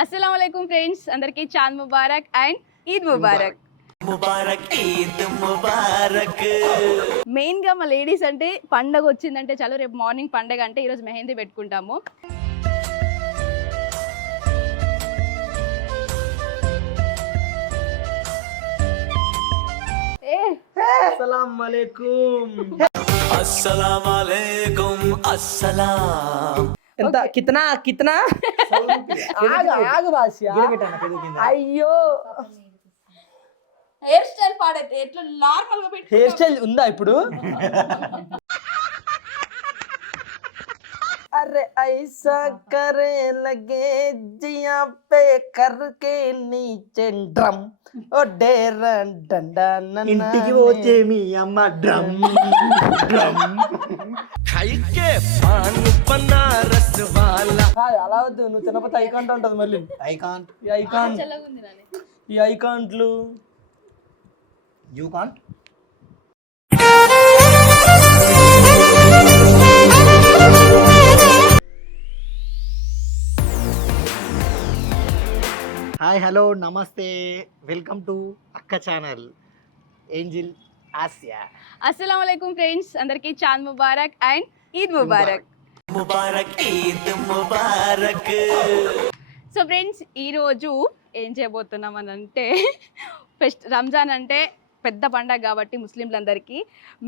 अस्सलामुअलैकुम फ्रेंड्स అందరికీ Chand Mubarak and Eid Mubarak. Mubarak Eid Mubarak. Main గా మా లేడీస్ అంటే పండగ వచ్చిందంటే చాలు రేపు మార్నింగ్ పండగ అంటే ఈరోజు మెహందీ పెట్టుకుంటాము. अस्सलाम वालेकुम अस्सलाम. ఎంత కితనా కితనా ఆగు బాసియా అయ్యో హెయిర్ స్టైల్ పాడైతే ఎట్లా నార్మల్ గా పెట్టు. హెయిర్ స్టైల్ ఉందా ఇప్పుడు? अरे ऐसा करे लगे जिया पे करके नीचे ड्रम ओ डेर डंडा ఇంటికి పోతే మీ అమ్మ డ్రమ్ డ్రమ్ ఖైకే పాన్ బనారస్ వాలా. అలా వద్దు, నువ్వు తినకపోతే ఐకాంట్ ఉంటుంది మళ్ళీ. ఐకాంట్ ఈ ఐకాంట్ చల్లగా ఉంది నాని. ఈ ఐకాంట్లు యూ కాంట్. హాయ్ హలో నమస్తే, వెల్కమ్ టు అక్క ఛానల్ ఏంజిల్ ఆసియా. अस्सलामुअलैकुम फ्रेंड्स అందరికీ Chand Mubarak and Eid Mubarak. Mubarak Eid Mubarak. So friends ఈరోజు ఏం చేయబోతున్నాం అని అంటే రంజాన్ అంటే పెద్ద పండగ కాబట్టి ముస్లింలందరికీ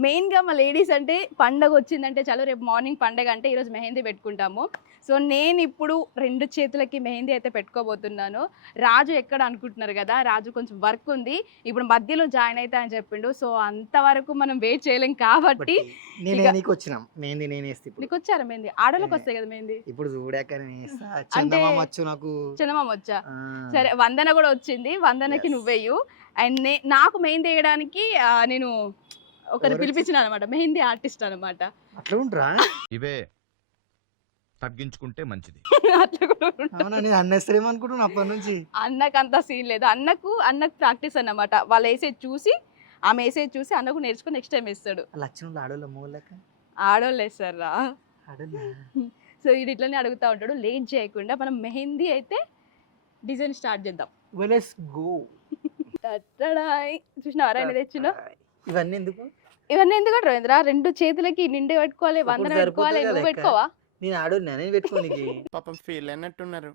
మెయిన్గా మా లేడీస్ అంటే పండగ వచ్చిందంటే చాలు రేపు మార్నింగ్ పండగ అంటే ఈరోజు మెహందీ పెట్టుకుంటాము. సో నేను ఇప్పుడు 2 చేతులకి మెహందీ అయితే పెట్టుకోబోతున్నాను. రాజు ఎక్కడ అనుకుంటున్నారు కదా, రాజు కొంచెం వర్క్ ఉంది, ఇప్పుడు మధ్యలో జాయిన్ అవుతా అని చెప్పిండు. సో అంతవరకు మనం వెయిట్ చేయలేం కాబట్టి నీకు వచ్చినాం మెహందీ నేను వేస్తే. ఇప్పుడు నీకు వచ్చారా మెహందీ? ఆడోళ్ళకి వస్తాయి కదా మెహందీ. ఇప్పుడు చూడాక నేను వేస్తా. చందమామ వచ్చు నాకు. చందమామ వచ్చా? సరే, వందన కూడా వచ్చింది, వందనకి నువ్వేయు. అండ్ నాకు మెహందీ వేయడానికి నేను ఒకరు పిలిపించిన అనమాట, మెహందీ ఆర్టిస్ట్ అనమాట. అట్లా ఉంటారా? ఇవే తగ్గించుకుంటే మంచిది. అట్లా కూడా అవునా, నేను అన్నేస్తాడేమనుకుంటున్నా అప్పటి నుంచి. అన్నకు అంత సీన్ లేదు. అన్నకు ప్రాక్టీస్ అన్నమాట. వాళ్ళు వేసేది చూసి ఆమె వేసేది చూసి అన్నకు నేర్చుకుని నెక్స్ట్ టైం వేస్తాడు. లక్షణంలో ఆడోళ్ళ మూలక ఆడోళ్ళు వేస్తారా? ఆడోళ్ళ. సో ఇది ఇట్లనే అడుగుతూ ఉంటాడు. లేట్ చేయకుండా మనం మెహందీ అయితే డిజైన్ స్టార్ట్ చేద్దాం. Let's go. చూసినావరా ఆయన తెచ్చిన ఇవన్నీ ఎందుకు? ఇవన్నీ ఎందుకు రవీంద్ర? 2 చేతులకి నిండి పెట్టుకోవాలి, వందన పెట్టుకోవాలి. నువ్వు పెట్టుకోవా? నేను ఆడోన్నా, నేను పెట్టుకోనికి. పాపం ఫీల్ అన్నట్టున్నారు.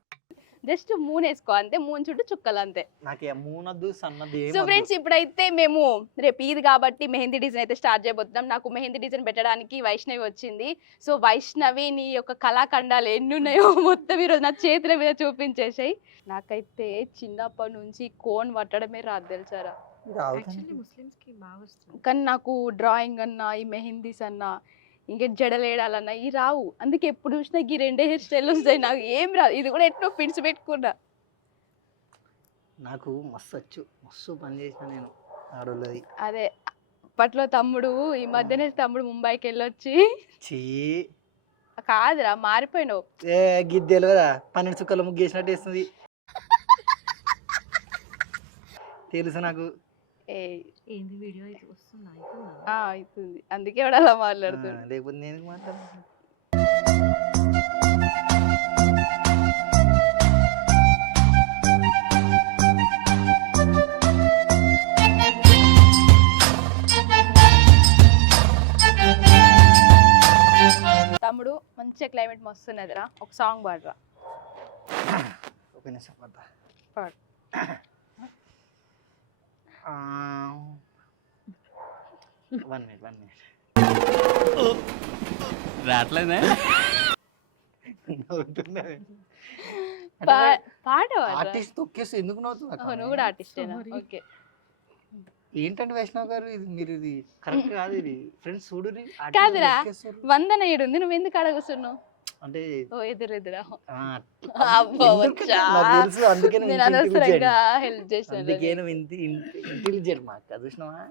జస్ట్ మూన్ వేసుకో అంతే, మూన్ చుట్టూ చుక్కలు అంతే. నాకు మూనద్దు సన్నది. సో ఫ్రెండ్స్ ఇప్పుడైతే మేము రేపు ఈద్ కాబట్టి మెహందీ డిజైన్ అయితే స్టార్ట్ చేయబోతున్నాం. నాకు మెహందీ డిజైన్ పెట్టడానికి వైష్ణవి వచ్చింది. సో వైష్ణవి నీ యొక్క కళాఖండాలు ఎన్ని ఉన్నాయో మొత్తం ఈరోజు నా చేతుల మీద చూపించేసాయి. నాకైతే చిన్నప్పటి నుంచి కోన్ పట్టడమే రాదు తెలుసారా. కానీ నాకు డ్రాయింగ్ అన్నా, ఈ మెహందీస్ అన్నా, ఇంకా జడలేడాలన్నా ఈ రావు. అందుకే ఎప్పుడు చూసినా ఈ 2 హెయిర్ స్టైల్ వస్తాయి, నాకు ఏం రాదు. ఇది కూడా ఎట్లా పిడిచి పెట్టుకున్నా. నాకు మస్తు వచ్చు, మస్తు పని చేసిన నేను ఆడోళ్ళది. అదే అప్పట్లో తమ్ముడు, ఈ మధ్యనే తమ్ముడు ముంబైకి వెళ్ళొచ్చి చీ కాదురా మారిపోయినావు. ఏ గిద్దెలు కదా, 12 చుక్కల ముగ్గు వేసినట్టు వేస్తుంది. తెలుసు నాకు. అవుతుంది, అందుకే వాడు అలా మాట్లాడుతుంది. లేకపోతే నేను మాట్లాడుతున్నా. తమ్ముడు మంచిగా క్లైమేట్ మస్తున్నదిరా, ఒక సాంగ్ పాడరా. ఒక నిమిషం పడతా. పాడు. One minute. రాట్లేదే పాడవా? ఆర్టిస్ట్ తొక్కేస్తే ఎందుకు నవ్వుతున్నా? నువ్వు కూడా ఆర్టిస్టేనా? ఓకే. ఏంటంటే వైష్ణవ్ గారు, ఇది మీరు ఇది కరెక్ట్ కాదు. ఇది ఫ్రెండ్స్ చూడు. కాదురా, వందన ఏడుంది, నువ్వు ఎందుకు అడగస్తున్నావు? అంటే ఓ ఎదురెదురా. అందుకే నేను అనవసరంగా హెల్ప్ చేశాను. అందుకే నువ్వు ఇంటెలిజెంట్ మాట చూసినావా?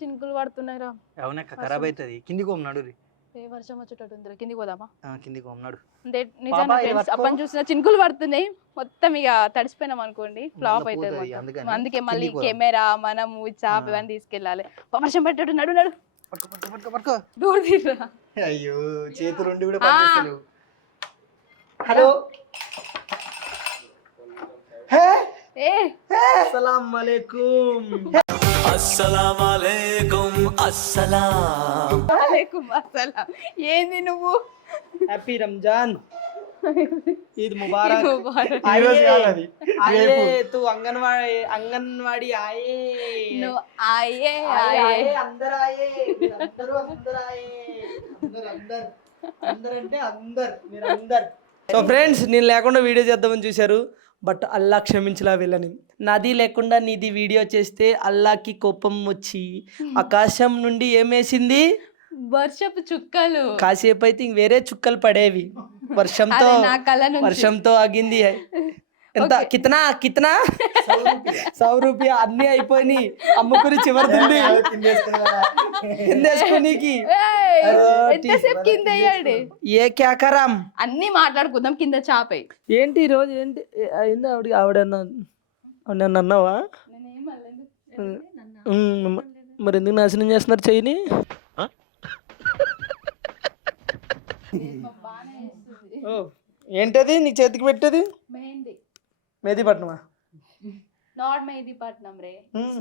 చినుకులు పడుతున్నాయిరా. అవునక్క ఖరాబ్ అవుతుంది. కిందికి పోన్నాడు వర్షం వచ్చేటట్టు ఉంది, కిందికి పోదామా? కిందికి పోన్నాడు. అంటే నిజంగా ఫ్రెండ్స్ అప్పని చూసిన చినుకులు పడుతున్నాయి, మొత్తం ఇక తడిసిపోయినాం అనుకోండి, ఫ్లాప్ అవుతుంది మొత్తం. అందుకే మళ్ళీ కెమెరా మనము చాప్ ఇవన్నీ తీసుకెళ్ళాలి. వర్షం పెట్టట్టు నడు నడు పట్టుకో. డోర్ తీరా. అయ్యో చేతులు ఉండి కూడా పనిచేస్తలేవు. హలో ఏ అస్సలాం వాలేకుం. అస్సలాం అలైకుం అస్సలాం. వాలేకుం అస్సలాం. ఏంది నువ్వు? హ్యాపీ రంజాన్, ఈద్ ముబారక్. ఈ రోజు కాదు అది. ఆయే తూ అంగన్వాడి ఆయే. నువ్వు ఆయే ఆయే ఆయే. అందరు ఆయే, అందరూ అందరు ఆయే, అందరంటే అందరు, మీరు అందరు. సో ఫ్రెండ్స్, నేను లేకుండా వీడియో చేద్దామని చూశారు, బట్ అల్లా క్షమించలా వీళ్ళని. నాది లేకుండా నీది వీడియో చేస్తే అల్లాకి కోపం వచ్చి ఆకాశం నుండి ఏమేసింది? వర్షపు చుక్కలు. కాసేపు అయితే ఇంక వేరే చుక్కలు పడేవి. వర్షంతో అదే నా కళ్ళ నుంచి. వర్షంతో ఆగింది. ఎంత కితనా 100 రూపాయ అన్ని అయిపోయినాయి, అమ్ముకుని చివరిది కిందేసుకునికి. ఏయ్, ఎంతసేపు కింద వేయండి. ఏ క్యాకరాం. అన్ని మాట్లాడుకుందాం, కింద చాపే. ఏంటి ఈ రోజు ఏంటి అయింది? ఆవిడన్నా అన్నావా? మరి ఎందుకు నాశనం చేస్తున్నారు చెయ్యిని? ఓ, ఏంటది నీ చేతికి పెట్టేది? మెహందీ. మెహదీపట్నమా? నాట్ మెహదీపట్నం రే,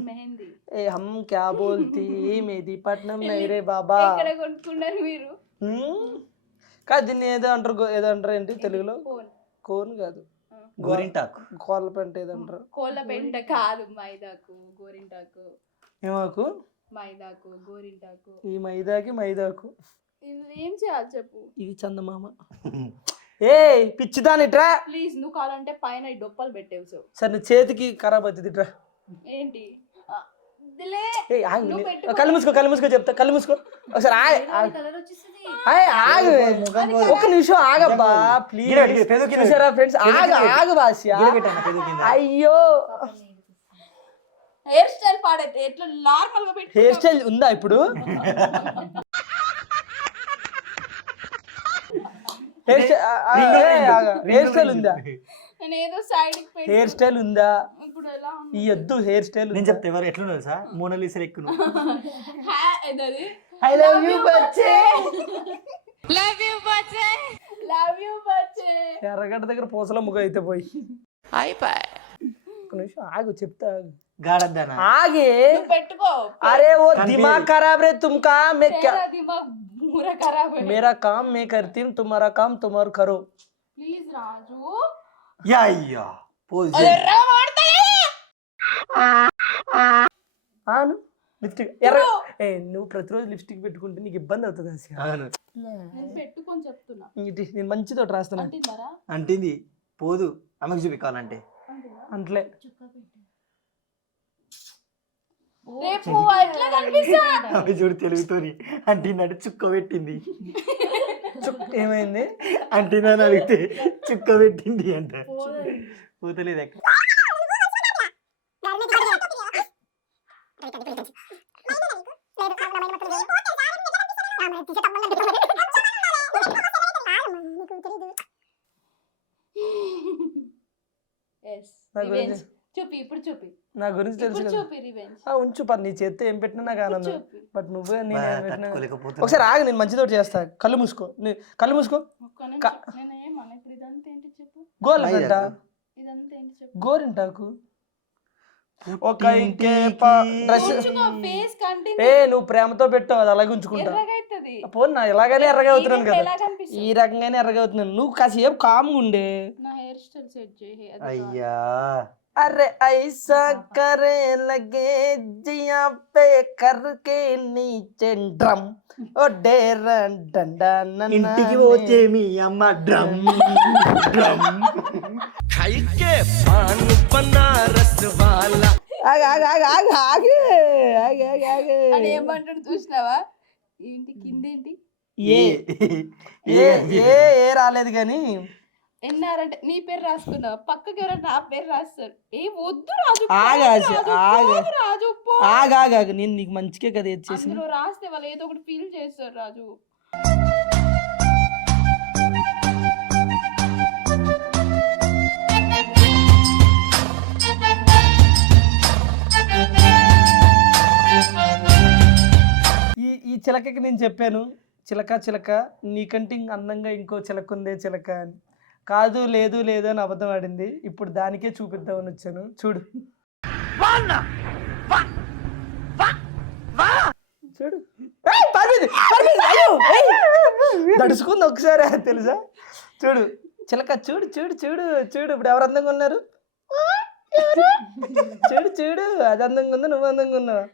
మెహందీ. ఏ హమ్ క్యా బోల్తీ, మెహదీపట్నం నై రే బాబా. ఎక్కడ కొనుక్కున్నారు మీరు? కాదు, దీన్ని ఏదో అంటారు ఏంటి తెలుగులో? కోన్ కాదు, గోరింటాకు. కోళ్ళ పెంట ఏదో అంటారు. కోళ్ళ పెంట కాదు, మైదాకు గోరింటాకు. ఏమాకు? మైదాకు గోరింటాకు. ఈ మైదాకు ఇందులో ఏం చేయాలి చెప్పు? ఇది చందమామ. ఏ పిచ్చిదానిట్రా. ప్లీజ్, నువ్వు కావాలంటే పైన ఈ డొప్పలు పెట్టేవు. సో సరే, నీ చేతికి ఖరాబ్ అవుతుంది ఇట్రా. ఏంటి? కళ్ళు మూసుకో చెప్తా. కళ్ళు మూసుకో ఒకసారి. ఆగు, ఒక్క నిమిషం ఆగబ్బా ప్లీజ్. ఫ్రెండ్స్ ఆగు బాస్యా. అయ్యో, హెయిర్ స్టైల్ పాడైతే ఎట్లా నార్మల్ గా పెట్టి. హెయిర్ స్టైల్ ఉందా ఇప్పుడు? హెయిర్ స్టైల్ ఉందా? నేను ఏదో సైడ్ హెయిర్ స్టైల్ ఉందా? ఇప్పుడు ఎలా ఈ ఎద్దు హెయిర్ స్టైల్ నేను చెప్తే ఎవరు ఎట్లున్నారు సార్? మోనాలిసా ఎక్కును. ఐ లవ్ యూ బచ్చే. లవ్ యూ బచ్చే. ఎర్రగడ్డ దగ్గర పూసల ముగ్గ అయితే పోయి అయిపోయి. ఒక నిమిషం ఆగు, చెప్తా. గాడద్దానా ఆగే. పెట్టుకో. अरे वो दिमाग खराब रे तुमका. मैं क्या, तेरा दिमाग पूरा खराब है. मेरा काम मैं करती हूँ, तुम्हारा काम तुम और करो. प्लीज राजू. యా పోజ్. ఆను లిప్స్టిక్ ఎర్ర. నువ్వు ప్రతిరోజు లిప్స్టిక్ పెట్టుకుంటే నీకు ఇబ్బంది అవుతుంది ఆసియా. నేను పెట్టుకొని చెప్తున్నా. నేను మంచితో రాస్తున్నా. అంటిందారా? అంటింది పోదు, ఆమెకు చూపించాలంటే అంట్లే. రేపు ఎట్లా కనిపిస్తా? ఆమె చూడు తెలుగుతోని అంటిందంటే చుక్క పెట్టింది. ఏమైంది? అంటిందని అడిగితే చుక్క పెట్టింది అంట. పోతలేదు ఎక్కడ. చూపి ఇప్పుడు చూపి. నా గురించి తెలుసు కదా. చూపి రివెంజ్. ఉంచు పని, నీ చేత్తో ఏం పెట్టినా నాకు ఆనందం. చూపి. బట్ నువ్వే నేను ఏం పెట్టినా. తట్టుకోలేకపోతున్నా. ఒకసారి ఆగు, నేను మంచితో చేస్తా. కళ్ళు మూసుకో. కళ్ళు మూసుకో. నేను ఏమన్నా ఇప్పుడు ఇదంతా ఏంటి చెప్పు? గోల్ పెట్ట ఇదంతా ఏంటి చెప్పు? గోరింటాకు. ఒక ఫేస్ కంటిన్యూ. నువ్వు ప్రేమతో పెట్టావు, అది అలాగే ఉంచుకుంటా. ఎర్రగైతది. పోనా ఇలాగనే ఎర్రగా అవుతున్నాను కదా. ఎలా కనిపిస్తుంది? ఈ రకంగానే ఎర్రగా అవుతున్నాను. నువ్వు కాసేపు కామ్గా ఉండే. నా హెయిర్ స్టైల్ సెట్ చేయి. అయ్యా अरे ऐसा करे लगे जिया पे करके नीचे ड्रम ओ डेरा डंडा ఇంటికి పోతే మీ అమ్మ డ్రమ్ డ్రమ్ ఖైకే పాన్ బనారస్ వాలా. ఆగు ఆగు ఆగు ఆగు ఆగు ఆగు ఆగు ఆగు. అని ఏమంటాడు చూసినావా? ఏంటి కిందేంటి? ఏ ఏ ఏ ఏ రాలేదు కానీ ఎన్ఆర్ అంటే నీ పేరు రాసుకున్నావు, పక్కకి ఎవరైనా నా పేరు రాస్తారు. ఏ వద్దు రాజు, ఆగు రాజు, ఆగు. రాజు పో. ఆగాగాగు నేను నీకు మంచిగా కదా ఏది చేసిన అందులో రాస్తే వాళ్ళు ఏదో ఒకటి ఫీల్ చేస్తారు రాజు. ఈ చిలకకి నేను చెప్పాను, చిలక చిలక నీకంటే ఇంక అందంగా ఇంకో చిలక ఉందే చిలక అని. కాదు లేదు లేదు అని అబద్ధం ఆడింది. ఇప్పుడు దానికే చూపిద్దామని వచ్చాను. చూడు చూడు దడుచుకుంది ఒకసారి తెలుసా. చూడు చిలక చూడు చూడు చూడు చూడు ఇప్పుడు ఎవరు అందంగా ఉన్నారు చూడు చూడు, అది అందంగా ఉంది, నువ్వు అందంగా ఉన్నావు.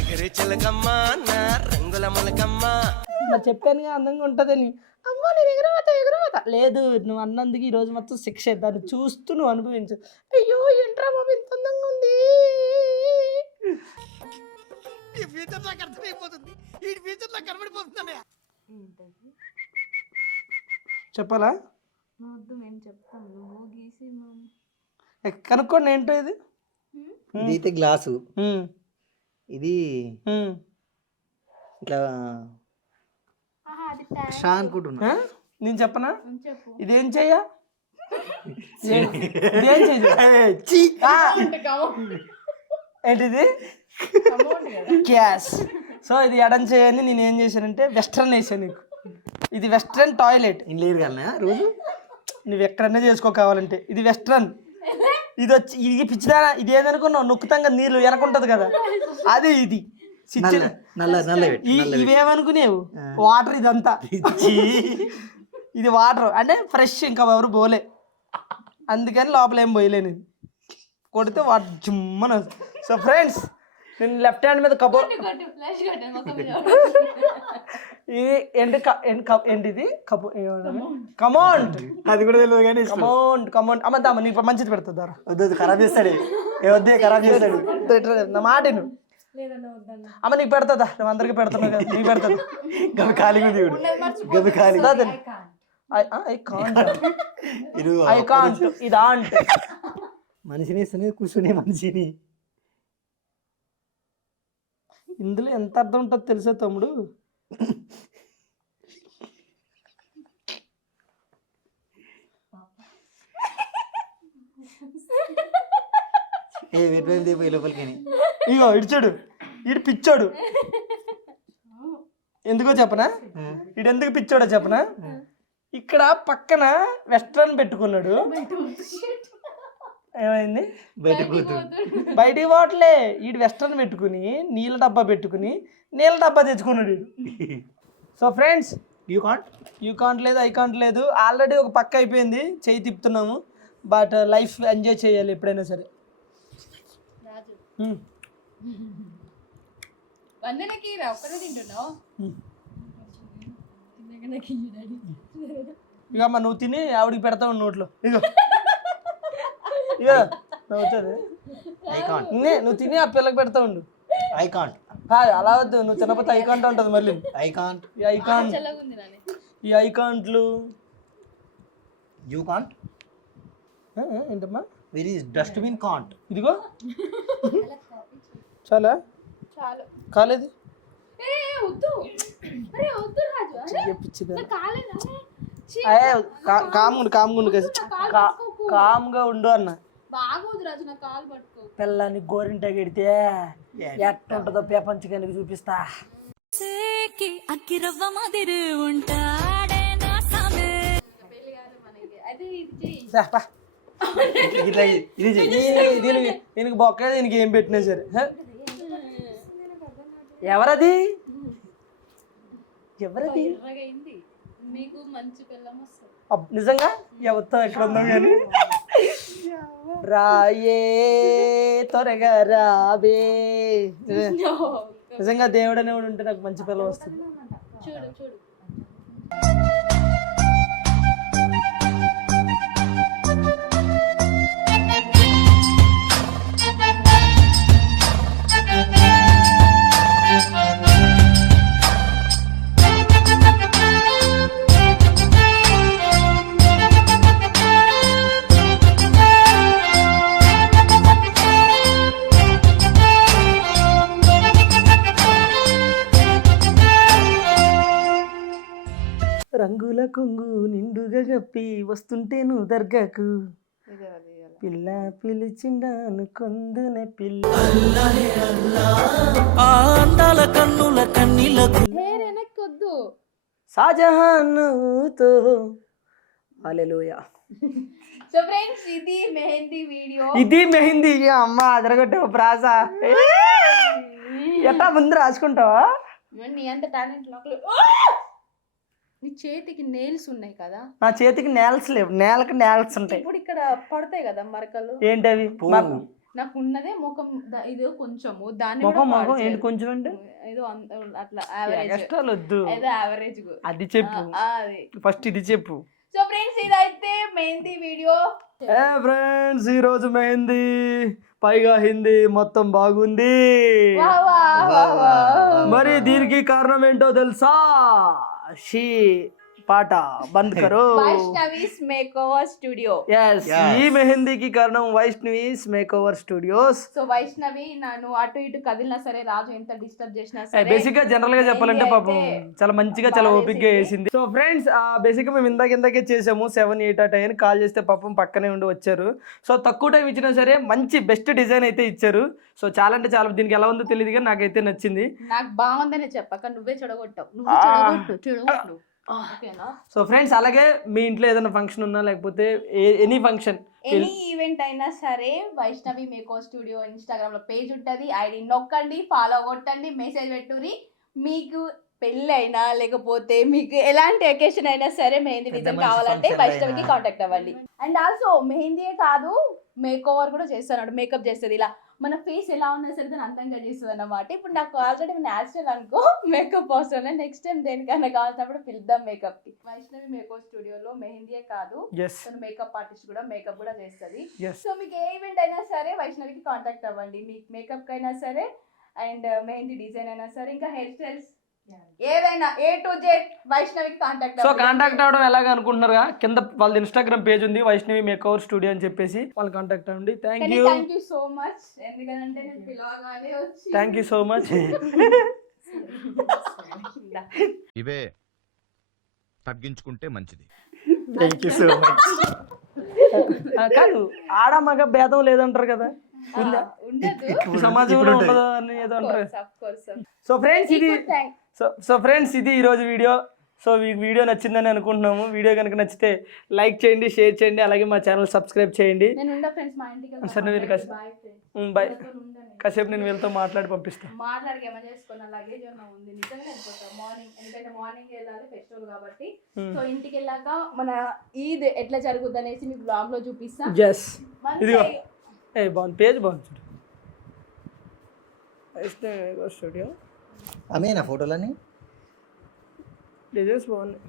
ఎగిరి చిలకమ్మ నా రంగుల మొలకమ్మ. చెప్పాను అందంగా ఉంటదని. అమ్మా నేను ఎగురవతా లేదు, నువ్వు అన్నందుకు ఈ రోజు మొత్తం శిక్ష. దాన్ని చూస్తూ నువ్వు అనుభవించు. అయ్యో ఏంట్రా బాబు ఇంత అందంగా ఉంది. చెప్పాలా? కనుక్కోండి ఏంటో ఇది. ఇది అయితే గ్లాసు, ఇది ఇట్లా షా అనుకుంటున్నా. నేను చెప్పనా? ఇదేం చెయ్య ఏంటిది గ్యాస్. సో ఇది ఎడం చేయని నేను ఏం చేశానంటే వెస్ట్రన్ వేసాను నీకు. ఇది వెస్ట్రన్ టాయిలెట్. లేరు కదా రోజు నువ్వు ఎక్కడన్నా చేసుకో కావాలంటే. ఇది వెస్ట్రన్. ఇది వచ్చి ఇది పిచ్చిదానా, ఇది ఏదనుకున్నావు నొక్కుతంగా నీళ్ళు వెనకుంటది కదా, అదే ఇది. ఇవేమనుకునేవు వాటర్, ఇదంతా ఇది వాటర్ అంటే ఫ్రెష్, ఇంకా ఎవరు పోలే, అందుకని లోపల ఏం పోయలేను. కొడితే వాటర్ జుమ్మన. సో ఫ్రెండ్స్ నేను లెఫ్ట్ హ్యాండ్ మీద కబోర్డ్, ఇది ఏంటిది కమౌంట్, అది కూడా తెలియదు కానీ కమౌంట్ అమ్మ దామ నీకు మంచిది పెడుతుందా? వద్దు ఖరాబ్ చేస్తాడు, వద్దే ఖరాబ్ చేస్తాడు. నా మాటను అమ్మ నీకు పెడతా, నువ్వు అందరికి పెడుతున్నావు కదా, నీకు పెడతా. గవి ఖాళీగా దేవుడు, గవి ఖాళీ. ఇదా అంటే మనిషిని ఇస్తేనే కూర్చునే మనిషిని. ఇందులో ఎంత అర్థం ఉంటుందో తెలుసా తమ్ముడు? లోపలికి ఇగో ఇడిచాడు, ఇడు పిచ్చోడు. ఎందుకో చెప్పనా? ఇడు ఎందుకు పిచ్చోడో చెప్పనా? ఇక్కడ పక్కన వెస్ట్రన్ పెట్టుకున్నాడు. ఏమైంది? బయటికి పోవట్లే. ఈడు వెస్ట్రన్ పెట్టుకుని నీళ్ళ డబ్బా పెట్టుకుని నీళ్ళ డబ్బా తెచ్చుకున్నాడు. సో ఫ్రెండ్స్ యూ కాంట్ లేదు, ఐ కాంట్ లేదు. ఆల్రెడీ ఒక పక్క అయిపోయింది, చెయ్యి తిప్పుతున్నాము. బట్ లైఫ్ ఎంజాయ్ చేయాలి ఎప్పుడైనా సరే. ఇక అమ్మ నువ్వు తిని ఆవిడికి పెడతావు నోట్లో. ఇగో ఇక నవ్వుతుంది. నువ్వు తిని ఆ పిల్లకి పెడతా ఉండు. ఐకాంట్ అలా వద్దు, నువ్వు తినకపోతే ఐకాంట్ ఉంటుంది మళ్ళీ. ఐకాంట్ ఈ ఐకాంట్లు యూ కాంట్ ఏంటమ్మా? Where is dustbin can't. ఇదిగో చాలా కాలేదు. కామ్గా ఉండు అన్న. పిల్లని గోరింట గడితే ఎట్టుంటుందో ప్రపంచకానికి చూపిస్తా. దీనికి బొక్క, దీనికి ఏం పెట్టినా సరే. ఎవరది ఎవరది? నిజంగా ఎవరితో ఎక్కడ ఉందో కానీ రాయే త్వరగా రాబే. నిజంగా దేవుడు అనేవాడు ఉంటే నాకు మంచి పిల్ల వస్తుంది. రంగుల కొంగు నిండుగా గప్పి వస్తుంటే నువ్వు దర్గాకు పిల్ల పిలిచిండాను కొందున పిల్ల ఆ అందాల కన్నుల కన్నీలకు హెయిర్ వెనక్కొద్దు. షాజహాన్తో హల్లెలూయా. సో ఫ్రెండ్స్ ఇది మెహందీ వీడియో. ఇది మెహందీ అమ్మ అదరగొట్టావు ప్రాస ఎట్టా ముందు రాసుకుంటావా? నీ అంత టాలెంట్ లోకల్. నీ చేతికి నెయిల్స్ ఉన్నాయి కదా, నా చేతికి నేల్స్ లేవు, నేలకు నేల్స్ ఉంటాయి. ఇప్పుడు ఇక్కడ పడతాయి కదా మరకలు. ఏంటవి? నాకు ఉన్నదే ముఖం ఇదో కొంచెము, దాన్ని ముఖం ముఖం ఏంటి కొంచెం అంటే ఏదో అట్లా యావరేజ్, ఎక్స్ట్రా వద్దు, ఏదో యావరేజ్ అది చెప్పు అది. ఫస్ట్ ఇది చెప్పు. సో ఫ్రెండ్స్ ఇదైతే మెహందీ వీడియో. ఫ్రెండ్స్ ఈ రోజు మెహందీ పైగా హిందీ మొత్తం బాగుంది. మరి దీనికి కారణం ఏంటో తెలుసా? షీ పాట బంద్ కరో. Vaishnavi's makeover studio. yes ఈ మెహందీకి కారణం Vaishnavi's makeover studios. So Vaishnavi నన్ను అటు ఇటు కదిలినా సరే, రాజు ఎంత డిస్టర్బ్ చేసినా సరే, బేసిక్ గా జనరల్ గా చెప్పాలంటే పాపం చాలా మంచిగా చాలా ఓపిక్ గా వేసింది. సో ఫ్రెండ్స్ బేసిక్ గా మేము ఇందాకే చేసాము 7-8 ఆ టైం కాల్ చేస్తే పాపం పక్కనే ఉండి వచ్చారు. సో తక్కువ టైం ఇచ్చినా సరే మంచి బెస్ట్ డిజైన్ అయితే ఇచ్చారు. సో చాలా అంటే చాలా, దీనికి ఎలా ఉందో తెలియదు కానీ నాకైతే నచ్చింది. నాకు బాగుందనే చెప్పక నువ్వే చెడగొట్టావు. నువ్వు చెడగొట్టు. సో ఫ్రెండ్స్ అలాగే మీ ఇంట్లో ఏదైనా ఫంక్షన్ ఉన్నా లేకపోతే ఎనీ ఫంక్షన్ ఎనీ ఈవెంట్ అయినా సరే వైష్ణవి మేకోవర్ స్టూడియో ఇన్స్టాగ్రామ్ లో పేజ్ ఉంటది, ఐడి నొక్కండి, ఫాలో కొట్టండి, మెసేజ్ పెట్టుర్రి. మీకు పెళ్ళి అయినా లేకపోతే మీకు ఎలాంటి అకేషన్ అయినా సరే మెహందీ డిజైన్ కావాలంటే వైష్ణవికి కాంటాక్ట్ అవ్వండి. అండ్ ఆల్సో మెహందీయే కాదు మేకోవర్ కూడా చేస్తాను, మేకప్ చేస్తుంది. ఇలా మన ఫేస్ ఎలా ఉన్నా సరే దాన్ని అందంగా చేస్తుంది అన్నమాట. ఇప్పుడు నాకు ఆల్రెడీ న్యాచురల్ అనుకో, మేకప్ అవసరం లేదు. నెక్స్ట్ టైం దేనికైనా కావాల్సినప్పుడు పిలుద్దాం మేకప్ కి. వైష్ణవి మేకోవర్ స్టూడియోలో మెహందీయే కాదు, తను మేకప్ ఆర్టిస్ట్ కూడా మేకప్ కూడా చేస్తుంది. సో మీకు ఏ ఈవెంట్ అయినా సరే వైష్ణవికి కాంటాక్ట్ అవ్వండి. మీకు మేకప్ అయినా సరే అండ్ మెహందీ డిజైన్ అయినా సరే, ఇంకా హెయిర్ స్టైల్స్ ఏదైనా A to Z వైష్ణవికి కాంటాక్ట్. సో కాంటాక్ట్ అవ్వడం ఎలాగ అనుకుంటున్నారుగా, కింద వాళ్ళ ఇన్స్టాగ్రామ్ పేజ్ ఉంది వైష్ణవి మేకోవర్ స్టూడియో అని చెప్పేసి, వాళ్ళు కాంటాక్ట్ అవ్వండి. Thank you so much. ఎందుకంటే నేను పిలవగానే వచ్చి థ్యాంక్ యూ సో మచ్. ఇవే తగ్గించుకుంటే మంచిది. Thank you so much. కాదు ఆడ మగ భేదం లేదంటారు కదా, ఉండదు సమాజంలో ఉండదు అని ఏదో అంటారు. సో ఫ్రెండ్స్ ఇది ఈరోజు వీడియో. సో ఈ వీడియో నచ్చిందని అనుకుంటున్నాము. వీడియో కనుక నచ్చితే లైక్ చేయండి, షేర్ చేయండి, అలాగే మా ఛానల్ సబ్స్క్రైబ్ చేయండి. సరే నేను బాయ్, కాసేపు నేను వీళ్ళతో మాట్లాడి పంపిస్తాను. మార్నింగ్ వెళ్ళాలి ఫెస్టివల్ కాబట్టి. సో ఇంటికి వెళ్ళాక మన ఈద్ ఎట్లా జరుగుద్ది అనేసి మీకు బ్లాగ్ లో చూపిస్తాను. ఇదిగో బాగుంది, పేజ్ బాగుంది. స్టూడియో అమేనా ఫోటోలని డిజైన్స్ బాగున్నాయి.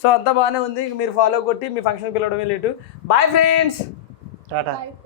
సో అంతా బాగానే ఉంది. మీరు ఫాలో కొట్టి మీ ఫంక్షన్ పిలవడమే లేటు. Bye friends, Tata.